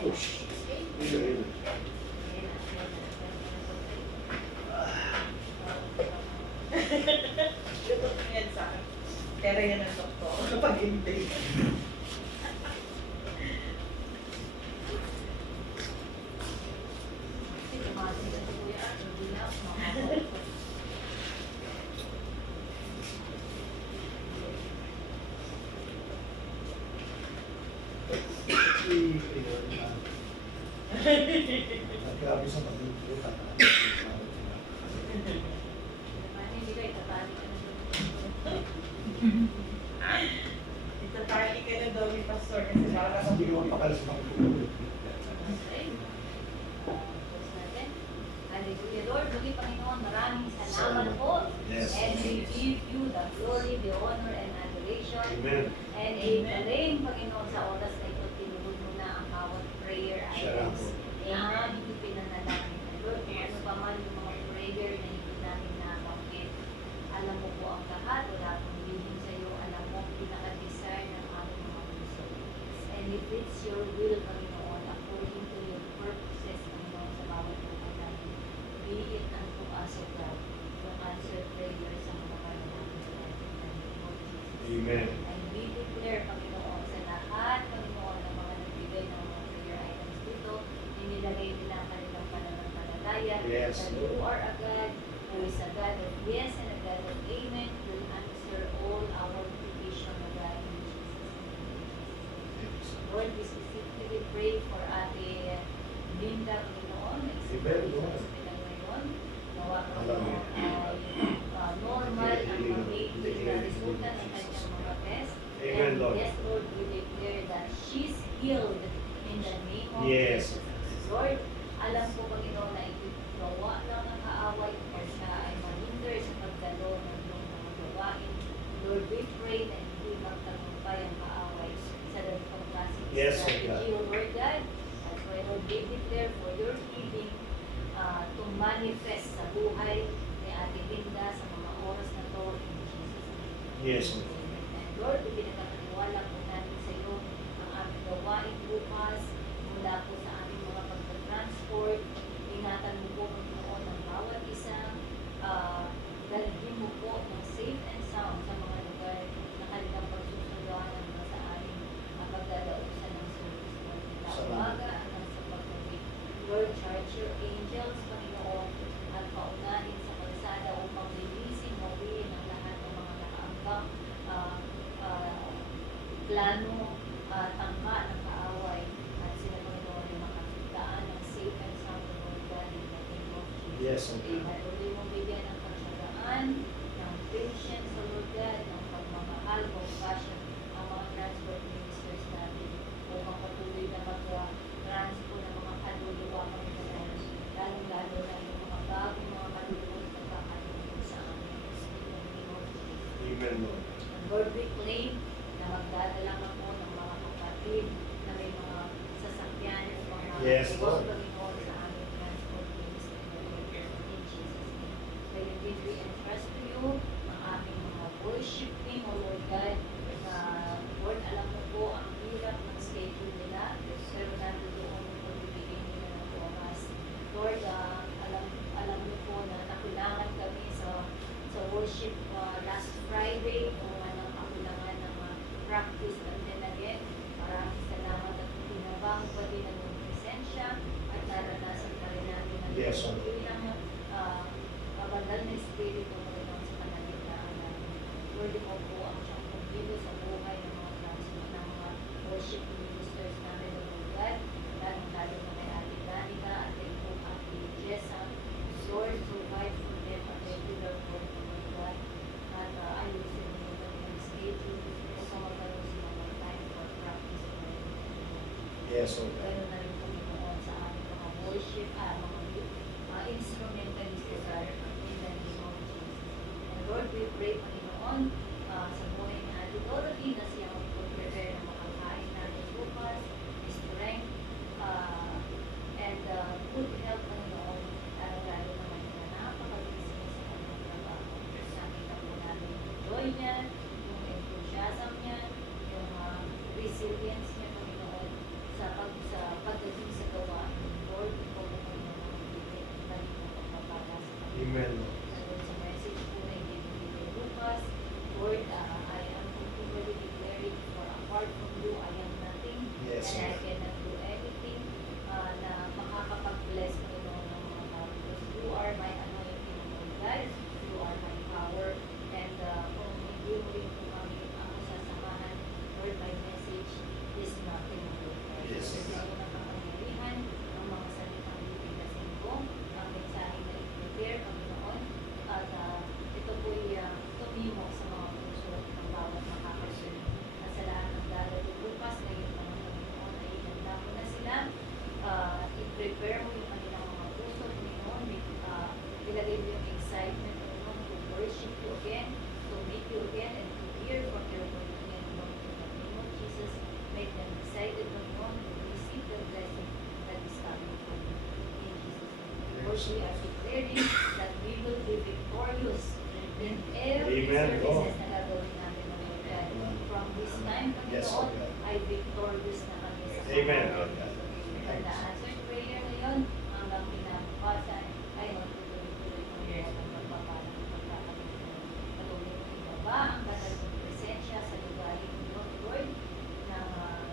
Push. Okay? Really. Lutot mo yan sa akin. Pero yan ang doktor kapag hindi. Grabe sa pagluto. Ito party ka na daw ni Pastor kasi baka Hindi ko mapakalas na pagluto. Hallelujah. Lord, muli Panginoon, maraming salamat po. Yes. And we give you the glory, the honor, and adoration. Amen. And i-claim, Panginoon, sa oras na ito, tinulog mo na ang bawat prayer Siya lang items po. na aming pinanalangin. Lord, kung ano pa man yung mga prayer na hindi namin nabanggit, alam mo po ang lahat, wala akong lihim sa iyo, alam mo ang pinaka-desire ng aming mga puso. And if it's your will, Panginoon, according to your purposes, Panginoon, sa bawat buhay namin, be it unto us, O God, yung answered prayer sa mga panalangin natin in the name of Jesus. Amen. And we declare, Panginoon, sa lahat, Panginoon, ng mga nagbigay ng mga prayer items dito, inilagay nila ang kanilang pananampalataya, Yes, that Lord. you are a God who is a God of yes and a God of amen, will answer all our petition, O God, in Jesus' name. Lord, we specifically pray for Ate Linda, Panginoon, na isa Amen, sa Lord. hospital ngayon. Nawa, Amen. Panginoon, ay normal ang magiging na resulta ng kanyang mga test. Amen, And Lord. yes, Lord, we declare that she's healed in the name of Yes. Jesus. Lord, alam ko, Panginoon, na ito gawa lang ng kaaway o siya ay mahinder sa pagdalo ng iyong mga gawain. Lord, we pray na hindi magtagumpay ang kaaway sa ganitong klaseng Yes, O strategy, O Lord God. That's why, Lord, we declare for your healing to manifest sa buhay ni Ate Linda sa mga oras na to in Jesus' name. Yes, O And Lord, pinagkakaniwala po natin sa iyo ang aming gawain bukas mula po sa aming mga pagka-transport. Ingatan mo po, Panginoon, ang bawat isa. Dalhin mo po ng safe and sound sa mga lugar na kanilang pagsusunduan hanggang sa aming pagdadausan ng service mo. Sa umaga hanggang sa paggabi. Lord, charge your angels, Panginoon, at paunahin sa kalsada upang linisin, mawin ang lahat ng mga nakaambang plano, tangka ng kaaway, at sila, Panginoon, ay makakitaan ng safe and sound, Lord God, in the name of Jesus. Yes, O God. Amen. Tuloy mong bigyan ng pagsagaan, ng patience, O Lord God, ng pagmamahal, compassion, ang mga transport ministers natin upang patuloy na mag-transport ng mga kaluluwa, Panginoon, lalong-lalo na yung mga bagong mga kaluluwa na pagkakatulong sa amin. In the name of Jesus. Amen, Lord. And Lord, we claim na magdadala ka po ng mga kapatid na may mga sasakyan at mga Yes, tools, Lord. Panginoon, sa aming transport ministry, Lord, in Jesus' name. Kaya din we entrust to you ang aming mga worship team, O Lord God, na Lord, alam mo po ang hirap ng schedule nila, pero nandoon po bibigyan nila ng oras. Lord, alam mo po na nakulangan kami sa worship last Friday, kung anong kakulangan ng practice and then again. Maraming salamat at pinabang pa din ang iyong presensya at naranasan na rin namin ang Yes, Lord. ilang banal na espiritu mo rin sa kanalitaan namin. Lord, mo po ang siyang pagbigo sa buhay ng mga transport ng mga worship ministers namin, O Lord God, lalong-lalo na kay Ate Danica at kay Ate Jessa. Lord, provide for them a regular work, O Lord God, at ayusin mo yung kanilang schedule upang magkaroon sila ng time for practice, O Lord. Yes, O God. Ganoon na rin Panginoon sa aming mga worship, mga instrumentalist, O God, in the name of Jesus. And Lord, we pray, Panginoon, sa buhay ni Ate Dorothy na siya mag-prepare ng makakain natin bukas, strength, and good health, Panginoon, lalo-lalo naman na napakabisi niya sa kanyang trabaho. Nakita po namin yung joy niya, yung enthusiasm niya, yung resilience niya, Panginoon, sa pagdating Amen. At sa message po na ibibigay kay Lucas, Lord, I am continually declaring, for apart from you, I am nothing, Yes, and I Lord. cannot do anything na makakapag-bless mo ng mga tao. Because you are my anointing, Lord God. You are my power. And kung hindi mo rin po kami ako sasamahan, Lord, my message is nothing, Lord God. Yes. Kasi ako nakapangyarihan ng mga salitang bibigkasin ko, ang mensahe na i-prepare kami noon. At ito po'y tumimo sa mga puso ng bawat makakasunod. Na sa lahat ng darating bukas, ngayon naman Panginoon ay handa mo na sila. I-prepare mo yung kanilang mga puso, Panginoon. Ilagay mo yung excitement, Panginoon, to worship you again, to meet you again, and to hear from your word again, Lord. In the name of Jesus, make them excited, Panginoon, to receive the blessing that is coming from you. In Jesus' name. Lord, we are declaring that we will be victorious in every Amen, Lord. services na gagawin namin, Lord God. From this time, Yes, Panginoon, Lord God. ay victorious na kami sa Amen, mga Lord God. And the answered prayer ngayon, hanggang kinabukasan, ay magtutuloy-tuloy kami ng pagpapalang ng pagkakalimutan. Patuloy mo ibaba ang banal mong presensya sa lugaring mo, Lord, ng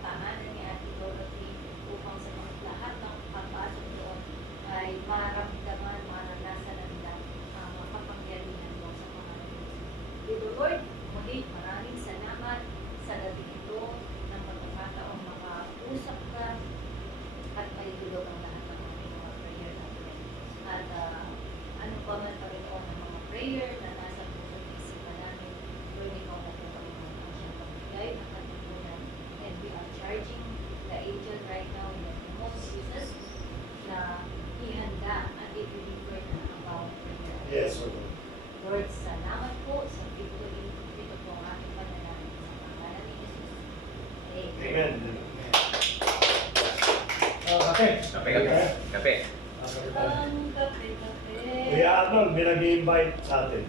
tahanan ni Ate Dorothy upang sa mga lahat ng papasok doon ay maramdaman, maranasan na nila ang makapangyarihan mo sa mga Dito, Lord, muli maraming salamat sa gabi ito ng pagkakataong makausap ka at may tulog ang lahat ng aming mga prayer natin. At ano pa man Panginoon ng mga prayer na nasa puso at isipan namin, Lord, ikaw na po Panginoon ang siyang pagbigay ng katipunan. And we are charging the angel right now in the name of Jesus na ihanda at i-deliver na ang bawat prayer. Yes, Lord. Lord, salamat po sa victory. Ito po ang aming panalangin sa pangalan ni Jesus. Amen. Kape. Kape. Kape. Kuya Arnold, may nag-i-invite sa atin.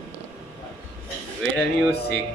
When the music